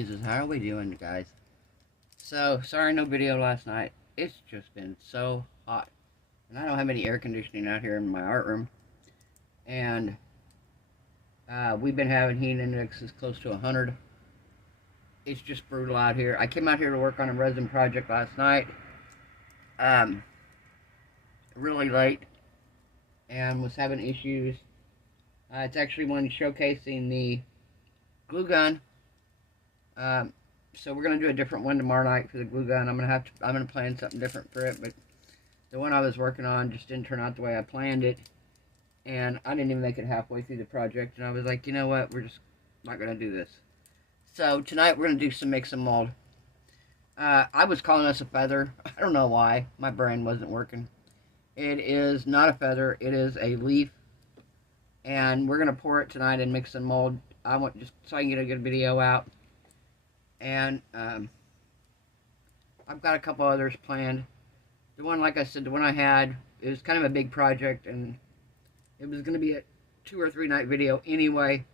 Jesus, how are we doing, guys? So, sorry no video last night. It's just been so hot. And I don't have any air conditioning out here in my art room. And we've been having heat indexes close to 100. It's just brutal out here. I came out here to work on a resin project last night. Really late. And was having issues. It's actually one showcasing the glue gun. So we're gonna do a different one tomorrow night for the glue gun. I'm gonna plan something different for it, but the one I was working on just didn't turn out the way I planned it, and I didn't even make it halfway through the project. And I was like, you know what, we're just not gonna do this. So tonight we're gonna do some mix and mold. I was calling this a feather. I don't know why. My brain wasn't working. It is not a feather. It is a leaf, and we're gonna pour it tonight and mix and mold. I want just so I can get a good video out. And I've got a couple others planned. The one, like I said, the one I had, it was kind of a big project, and it was going to be a 2 or 3 night video anyway.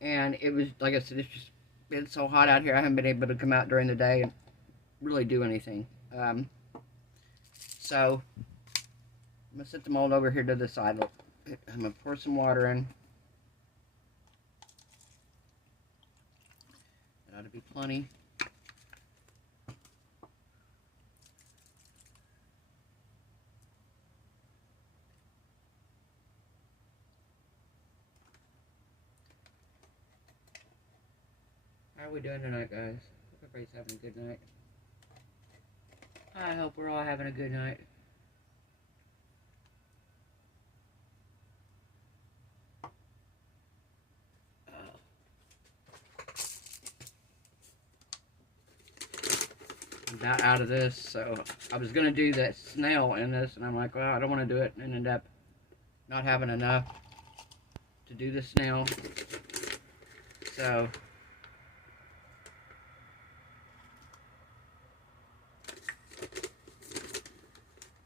And it was, like I said, it's just been so hot out here, I haven't been able to come out during the day and really do anything. So, I'm going to set the mold over here to the side. I'm going to pour some water in. Ought to be plenty. How are we doing tonight, guys? Hope everybody's having a good night. I hope we're all having a good night. Not out of this, so I was gonna do that snail in this, and I'm like, well, I don't want to do it, and end up not having enough to do the snail. So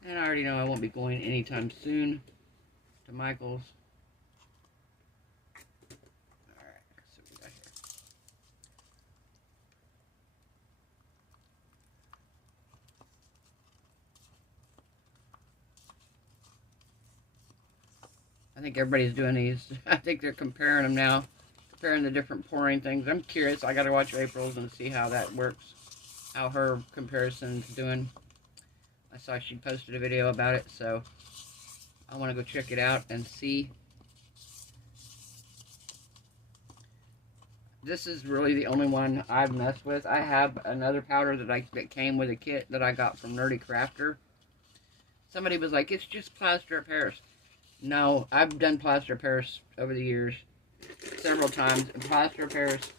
and I already know I won't be going anytime soon to Michael's. I think everybody's doing these. I think they're comparing them now. Comparing the different pouring things. I'm curious. I gotta watch April's and see how that works. How her comparison's doing. I saw she posted a video about it, so I want to go check it out and see. This is really the only one I've messed with. I have another powder that came with a kit that I got from Nerdy Crafter. Somebody was like, it's just plaster of Paris. No, I've done plaster of Paris over the years several times, and plaster of Paris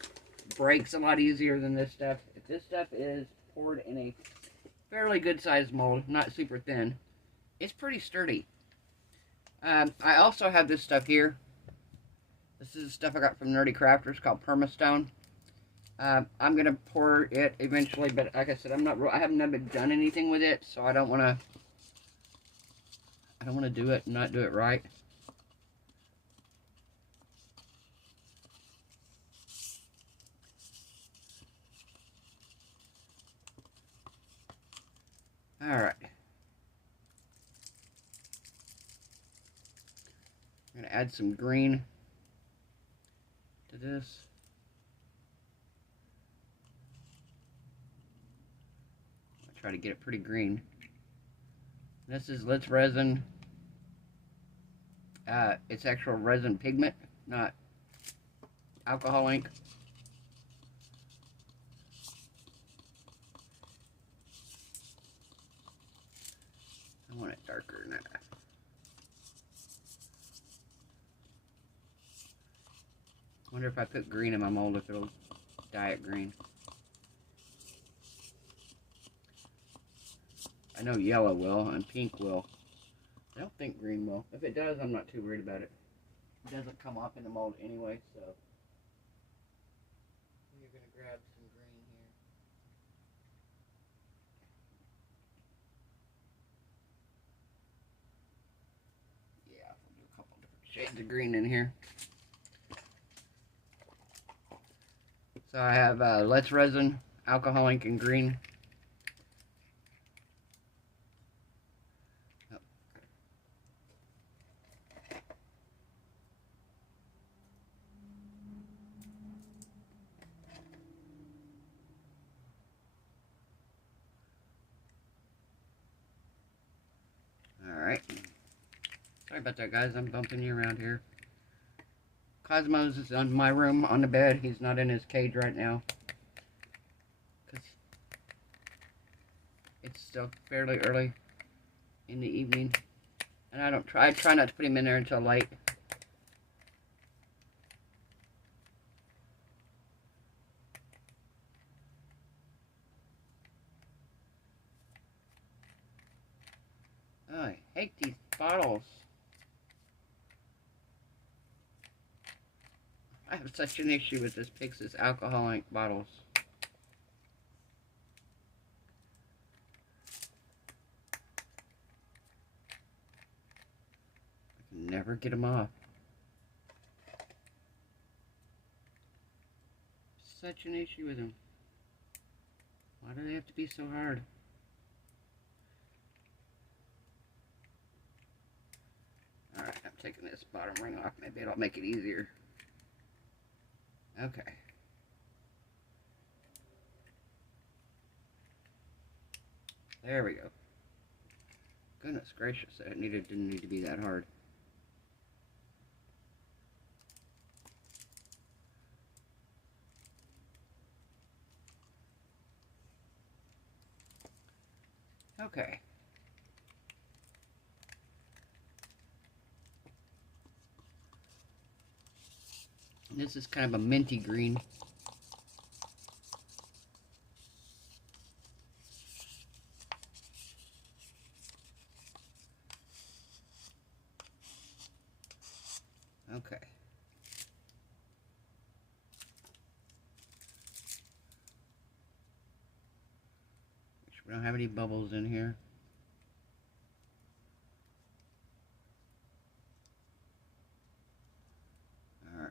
breaks a lot easier than this stuff. If this stuff is poured in a fairly good sized mold, not super thin, it's pretty sturdy. I also have this stuff here. This is the stuff I got from Nerdy Crafters called Permastone. I'm gonna pour it eventually, but like I said, I haven't never done anything with it, so I don't want to do it and not do it right. Alright. I'm going to add some green to this. I'll try to get it pretty green. This is Let's Resin. It's actual resin pigment, not alcohol ink. I want it darker than that. I wonder if I put green in my mold, if it'll dye it green. I know yellow will, and pink will. I don't think green will. If it does, I'm not too worried about it. It doesn't come off in the mold anyway, so. You're going to grab some green here. Yeah, we'll do a couple different shades of green in here. So I have Let's Resin, Alcohol Ink, and Green. Alright. Sorry about that, guys. I'm bumping you around here. Cosmos is in my room on the bed. He's not in his cage right now. Because it's still fairly early in the evening. And I try not to put him in there until late. Oh, I hate these bottles. I have such an issue with this Pixis alcohol ink bottles. I can never get them off. Such an issue with them. Why do they have to be so hard? Alright, I'm taking this bottom ring off. Maybe it'll make it easier. Okay. There we go. Goodness gracious, that didn't need to be that hard. Okay. This is kind of a minty green. Okay. We don't have any bubbles in here. All right.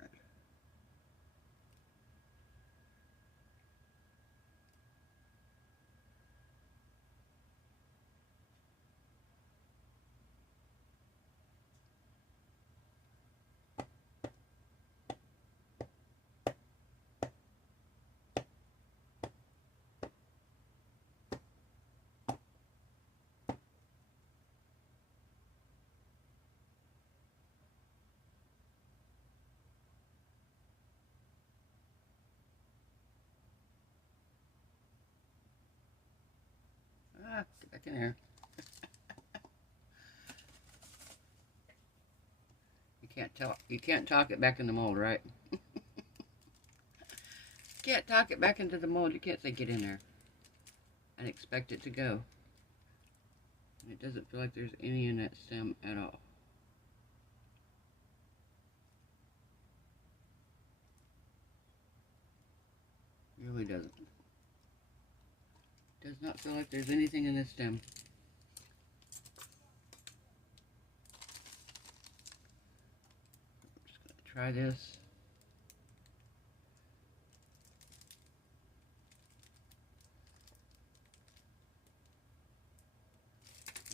Get back in here. You can't talk it back in the mold, right? Can't talk it back into the mold. You can't say get in there and expect it to go. And it doesn't feel like there's any in that stem at all. It really doesn't. Does not feel like there's anything in this stem. I'm just going to try this.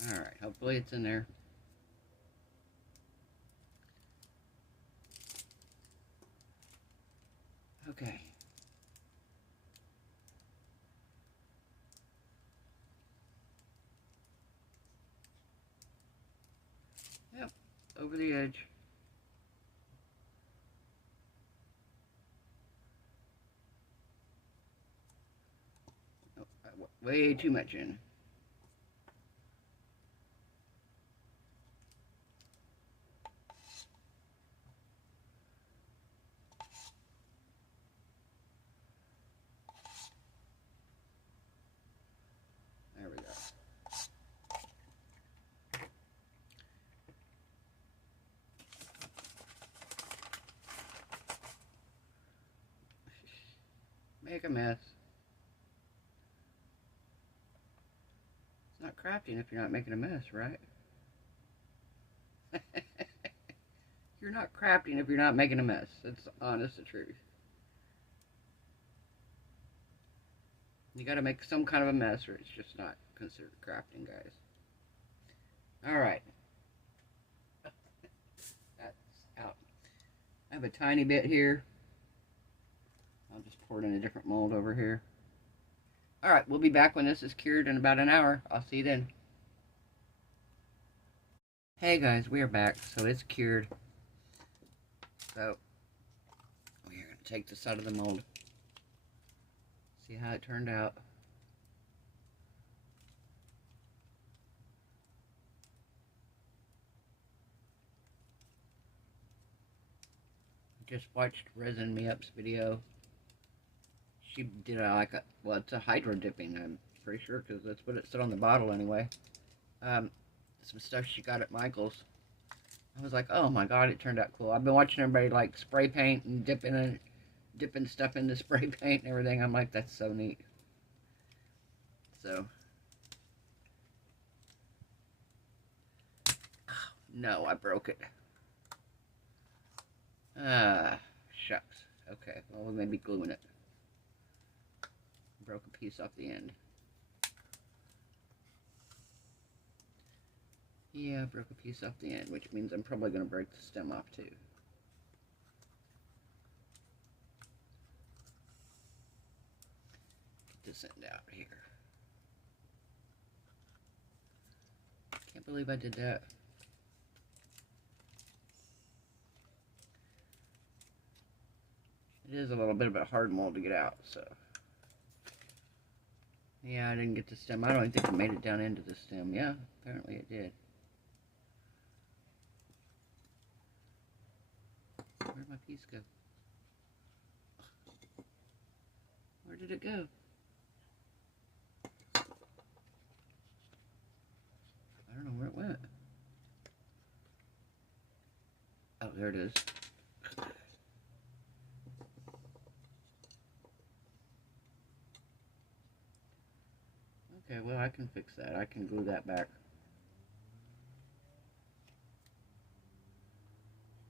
Alright, hopefully it's in there. Okay. Yep, over the edge. Oh, I went way too much in. There we go. Make a mess. It's not crafting if you're not making a mess, right? You're not crafting if you're not making a mess. That's honest the truth. You gotta make some kind of a mess or it's just not considered crafting, guys. Alright. That's out. I have a tiny bit here. I'll just pour it in a different mold over here. Alright, we'll be back when this is cured in about an hour. I'll see you then. Hey guys, we are back. So it's cured. So we're going to take this out of the mold. See how it turned out. Just watched Resin Me Up's video. She did well, it's a hydro dipping, I'm pretty sure, because that's what it said on the bottle anyway. Some stuff she got at Michael's. I was like, oh my god, it turned out cool. I've been watching everybody like spray paint and dipping stuff into spray paint and everything. I'm like, that's so neat. So, no, I broke it. Shucks. Okay, well, we may be gluing it. Broke a piece off the end. Yeah, I broke a piece off the end, which means I'm probably going to break the stem off too. Get this end out here. Can't believe I did that. It is a little bit of a hard mold to get out, so. Yeah, I didn't get the stem. I don't even think it made it down into the stem. Yeah, apparently it did. Where'd my piece go? Where did it go? I don't know where it went. Oh, there it is. Okay, well, I can fix that. I can glue that back.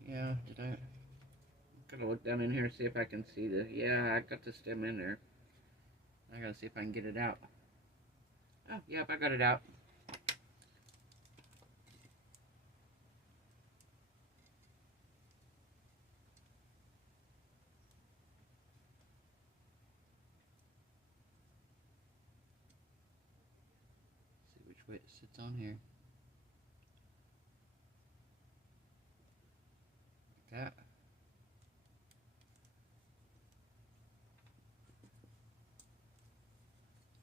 Yeah, did I? Gotta look down in here and see if I can see the. Yeah, I got the stem in there. I gotta see if I can get it out. Oh, yep, I got it out. See which way it sits on here. Like that.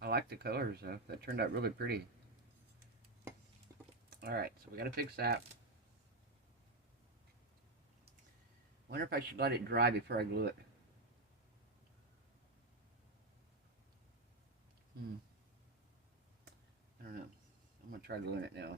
I like the colors though. That turned out really pretty. Alright, so we gotta fix that. Wonder if I should let it dry before I glue it. I don't know. I'm gonna try gluing it now.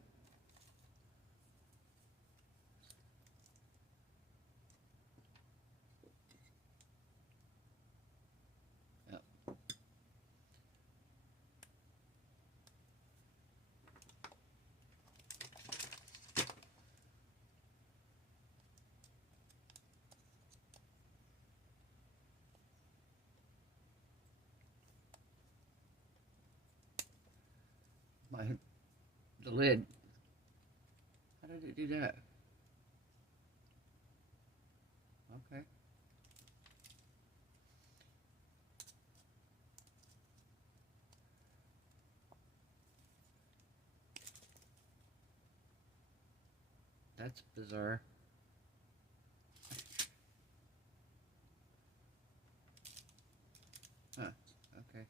The lid. How did it do that? Okay. That's bizarre. Huh, okay.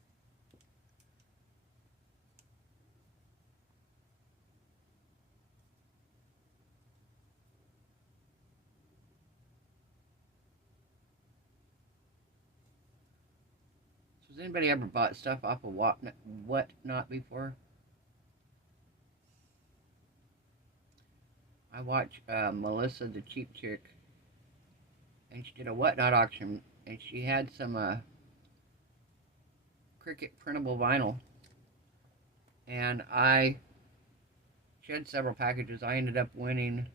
So has anybody ever bought stuff off of Whatnot before? I watch Melissa, the cheap chick, and she did a Whatnot auction, and she had some Cricut printable vinyl, and she had several packages. I ended up winning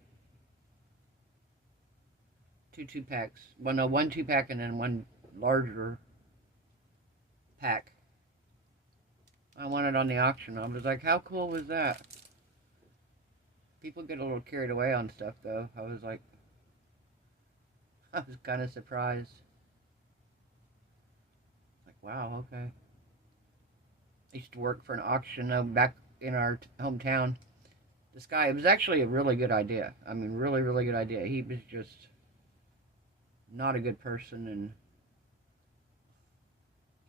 two 2-packs. Well, no, one 2-pack and then one larger pack. I won it on the auction. I was like, how cool was that? People get a little carried away on stuff, though. I was kind of surprised. Like, wow, okay. I used to work for an auction back in our hometown. This guy, it was actually a really good idea. I mean, really, really good idea. He was just not a good person, and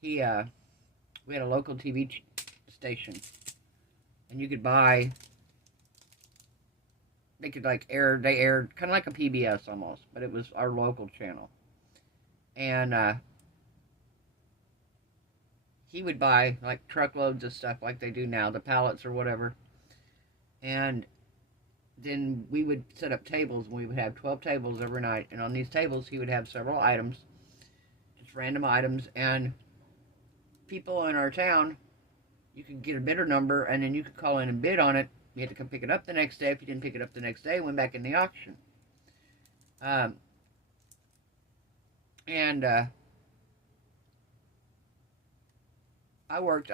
we had a local TV station, and you could buy, they could like they aired kind of like a PBS almost, but it was our local channel. And he would buy like truckloads of stuff like they do now, the pallets or whatever. And then we would set up tables, and we would have 12 tables every night. And on these tables, he would have several items, just random items. And people in our town, you could get a bidder number, and then you could call in and bid on it. You had to come pick it up the next day. If you didn't pick it up the next day, it went back in the auction. I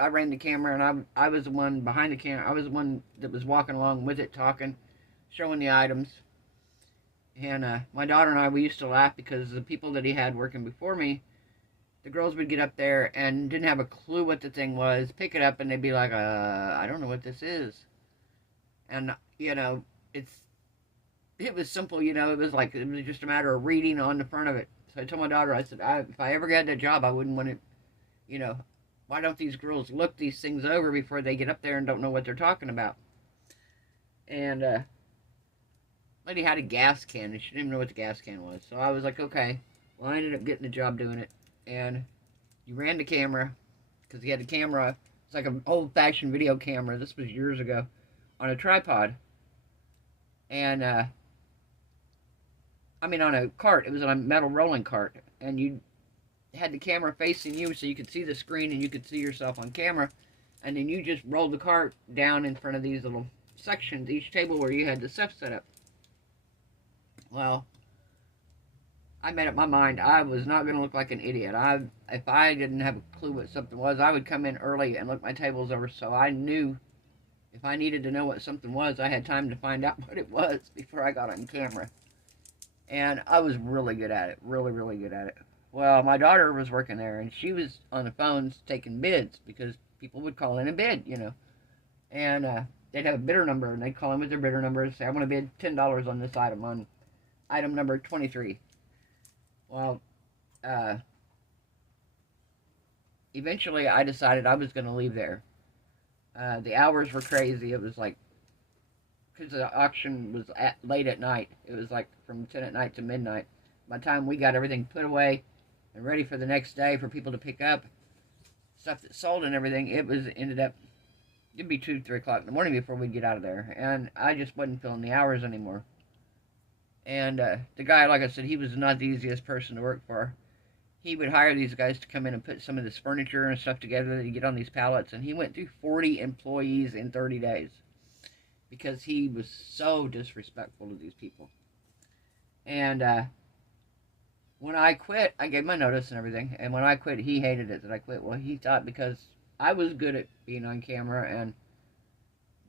ran the camera, and I was the one behind the camera. I was the one that was walking along with it, talking, showing the items. And my daughter and I, we used to laugh because the people that he had working before me, the girls would get up there and didn't have a clue what the thing was, pick it up, and they'd be like, I don't know what this is. And, you know, it was simple, you know, it was just a matter of reading on the front of it. So I told my daughter, I said, if I ever got that job, I wouldn't want it, you know, why don't these girls look these things over before they get up there and don't know what they're talking about? And lady had a gas can, and she didn't even know what the gas can was. So I was like, okay. Well, I ended up getting the job doing it. And you ran the camera, because he had the camera. It's like an old-fashioned video camera. This was years ago, on a tripod. And, I mean, on a cart. It was on a metal rolling cart. And you had the camera facing you so you could see the screen and you could see yourself on camera. And then you just rolled the cart down in front of these little sections, each table where you had the stuff set up. Well, I made up my mind. I was not going to look like an idiot. If I didn't have a clue what something was, I would come in early and look my tables over, so I knew if I needed to know what something was, I had time to find out what it was before I got on camera. And I was really good at it. Really, really good at it. Well, my daughter was working there, and she was on the phones taking bids, because people would call in and bid, you know. And they'd have a bidder number, and they'd call in with their bidder number and say, I want to bid $10 on this item, on item number 23. Well, eventually I decided I was going to leave there. The hours were crazy. It was like, because the auction was late at night. It was like from 10 at night to midnight. By the time we got everything put away and ready for the next day for people to pick up stuff that sold and everything, it'd be 2, 3 o'clock in the morning before we'd get out of there. And I just wasn't feeling the hours anymore. And the guy, like I said, he was not the easiest person to work for. He would hire these guys to come in and put some of this furniture and stuff together to get on these pallets. And he went through 40 employees in 30 days. Because he was so disrespectful to these people. And when I quit, I gave my notice and everything. And when I quit, he hated it that I quit. Well, he thought because I was good at being on camera and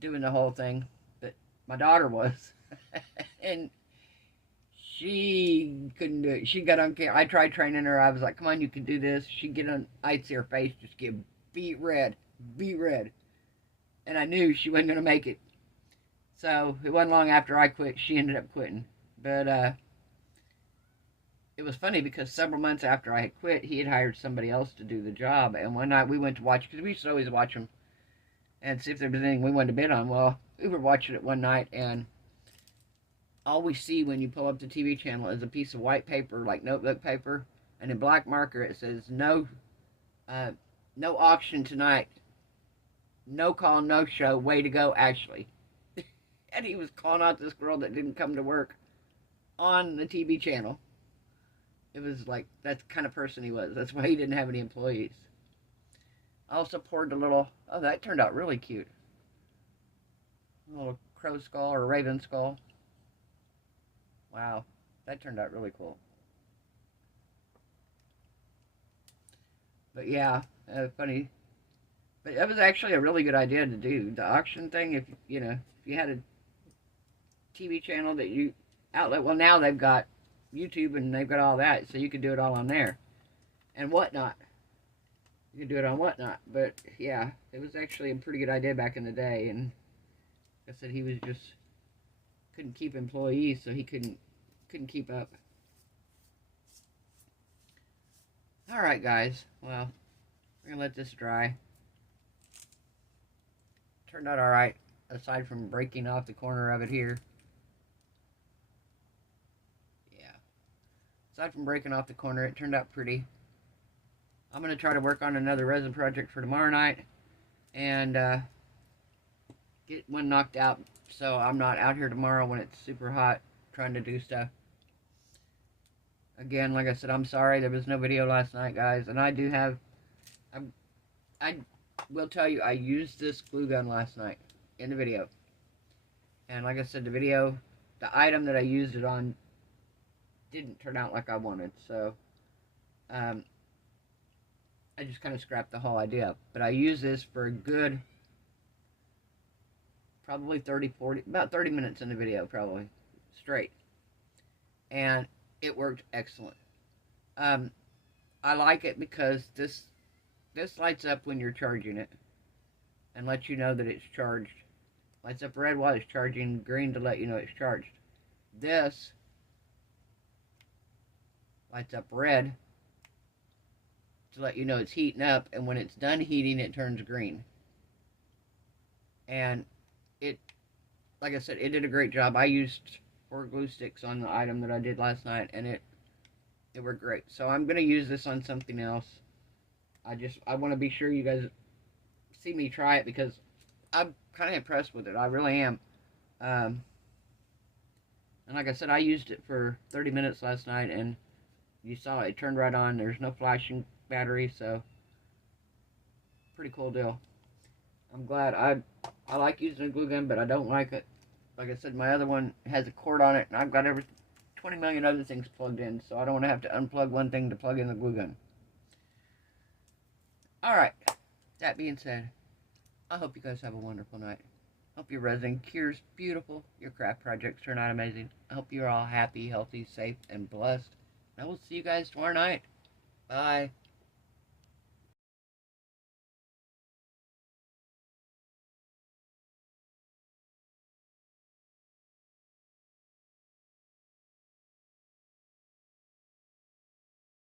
doing the whole thing, but my daughter was. And she couldn't do it. She got on camera. I tried training her. I was like, come on, you can do this. She'd get on, I'd see her face just get beet red. And I knew she wasn't going to make it. So it wasn't long after I quit, she ended up quitting. But it was funny because several months after I had quit, he had hired somebody else to do the job. And one night we went to watch, because we used to always watch them and see if there was anything we wanted to bid on. Well, we were watching it one night, and all we see when you pull up the TV channel is a piece of white paper, like notebook paper, and in black marker it says, no auction tonight. No call, no show. Way to go, Ashley. And he was calling out this girl that didn't come to work on the TV channel. It was like, that's the kind of person he was. That's why he didn't have any employees. I also poured a little, oh, that turned out really cute. A little crow skull or raven skull. Wow, that turned out really cool. But yeah, funny. But that was actually a really good idea to do the auction thing. If you know, if you had a TV channel that you outlet, well, now they've got YouTube and they've got all that, so you could do it all on there and whatnot. You could do it on whatnot. But yeah, it was actually a pretty good idea back in the day. And like I said, he was just couldn't keep employees, so he couldn't keep up. All right, guys. Well, we're gonna let this dry. Turned out all right, aside from breaking off the corner of it here. Yeah. Aside from breaking off the corner, it turned out pretty. I'm going to try to work on another resin project for tomorrow night and get one knocked out so I'm not out here tomorrow when it's super hot trying to do stuff. Again, like I said, I'm sorry there was no video last night, guys. And I do have... I will tell you, I used this glue gun last night in the video. And like I said, the item that I used it on didn't turn out like I wanted. So, I just kind of scrapped the whole idea. But I used this for a good, probably 30, 40, about 30 minutes in the video, probably, straight. And it worked excellent. I like it because this lights up when you're charging it and lets you know that it's charged. Lights up red while it's charging, green to let you know it's charged. This lights up red to let you know it's heating up, and when it's done heating, it turns green. And it, like I said, it did a great job. I used 4 glue sticks on the item that I did last night, and it worked great. So I'm going to use this on something else. I want to be sure you guys see me try it because I'm kind of impressed with it. I really am. And like I said, I used it for 30 minutes last night, and you saw it turned right on. There's no flashing battery, so pretty cool deal. I'm glad. I like using a glue gun, but I don't like it. Like I said, my other one has a cord on it, and I've got 20 million other things plugged in, so I don't want to have to unplug one thing to plug in the glue gun. Alright, that being said, I hope you guys have a wonderful night. Hope your resin cure's beautiful, your craft projects turn out amazing. I hope you're all happy, healthy, safe, and blessed. I will see you guys tomorrow night. Bye.